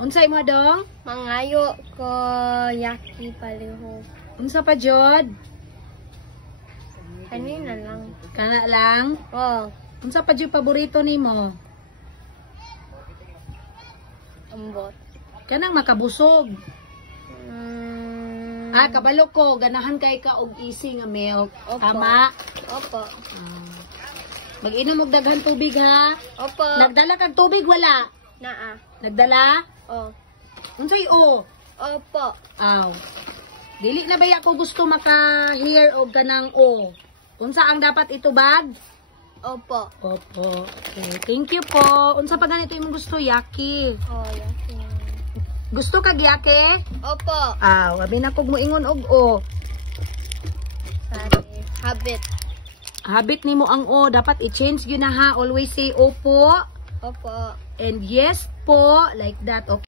Unsay mo dong? Mangayo ko yaki palihog. Unsa pa jud? Kanina lang. Kana lang. Oh, Unsa pa jud paborito nimo? ambot. Kanang makabusog. Kabalo ko ganahan kay ka og easy nga milk. Opo. Tama. Opo. Mag-inom og daghan tubig ha. Opo. Nagdala kag tubig wala? Naa. Nagdala? Oh. Unsay o? Opo. Aw. Dili na baya ko gusto maka-hear og kanang o. Unsa ang dapat itubag? Opo. Opo. Okay. Thank you po. Unsa pa ganito imong gusto? Yaki. Oh, yaki. Gusto kag yaki? Opo. Abi na kog moingon og o. Sorry. Habit. Habit nimo ang o. Dapat i-change gyud na ha. Always say opo. Opo. And yes po. Like that. Okay.